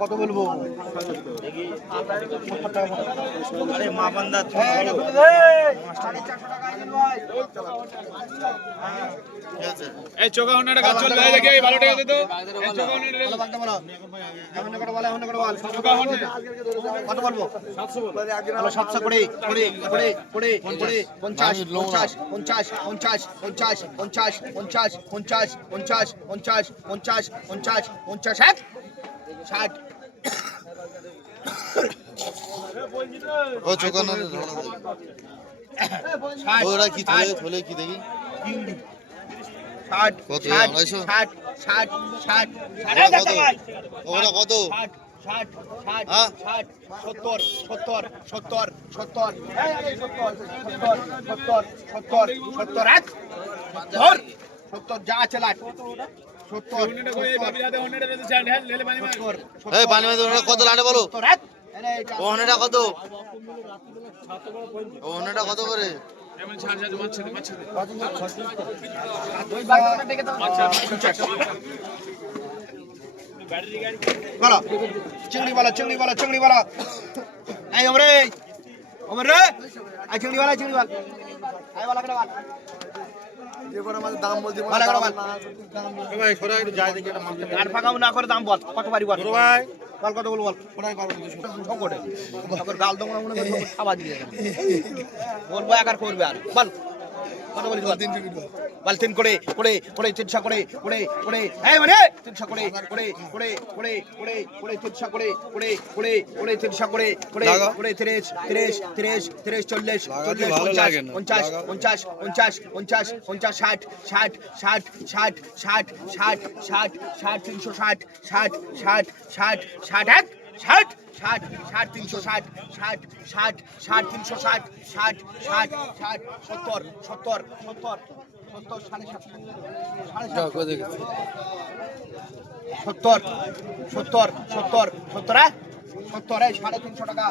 কত বলবো? আরে মা বান্দা এই চোখা হন্নাটা কাজ চলবে দেখি এই ভালো টাকা দে তো এই চোখা হন্নাটা বলো বাগদা বলো এখন কত বলে এখন কত বল চোখা হন্না কত বলবো 700 বল 700 করে 50 50 50 50 50 50 50 50 50 50 50 50 50 60 60 ও চোকানো ওরা কি থলে কি দেখি 60 কত 60 60 60 ওরা কত 60 60 70 70 70 70 70 যা চালা 70 হন্নাটা কই এই বাবি হাতে হন্নাটা দে চাল ঢেল লেলে পানি মার এই পানি মে ওরা কত লাটে বলো ও হন্নাটা কত ও হন্নাটা কত করে এমন ছাড় যা মাছ ছেড়ে বলো চিংড়ি বলো এই ওমরে রে আই চিংড়ি वाला আই वाला করে বল যে করে আমাদের দাম বলতে বল ভাই খোরা একটু যাই দেখি এটা মাছ আর ফাকাও না করে দাম বল কত পারি বল ভাই বল কত বল কোনায় পারবো 200 সব কোটে তারপর গাল দমনা মনে করে খাওয়া দিয়ে বলবো একার করবে আর বল কত বলি বল 300 কিলো বল 3 করে 300 করে এই মানে 300 করে 300 করে 300 করে 30 40 70 350 টাকা